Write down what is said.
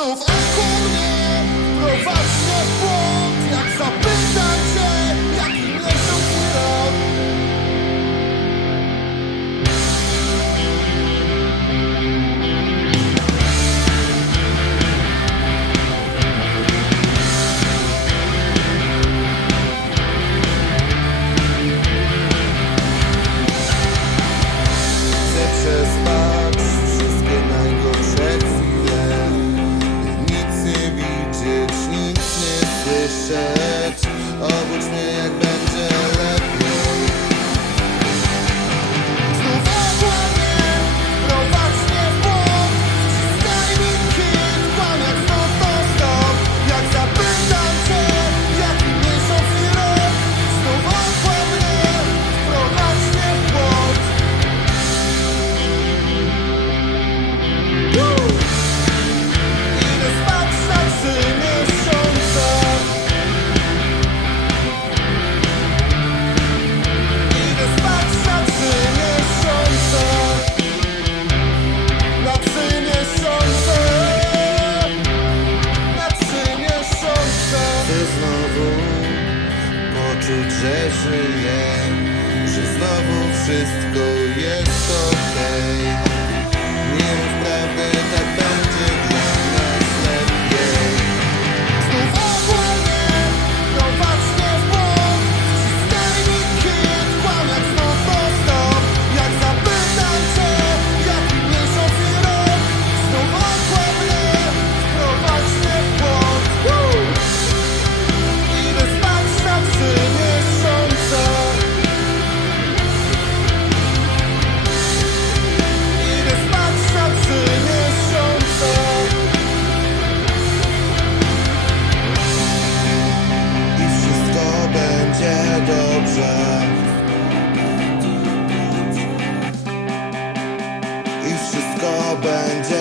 znów Ach mnie, dyszeć Obudź mnie jak będzie lepiej. wśród rzeszy że znowu wszystko jest okej. Okay. dobrze I wszystko będzie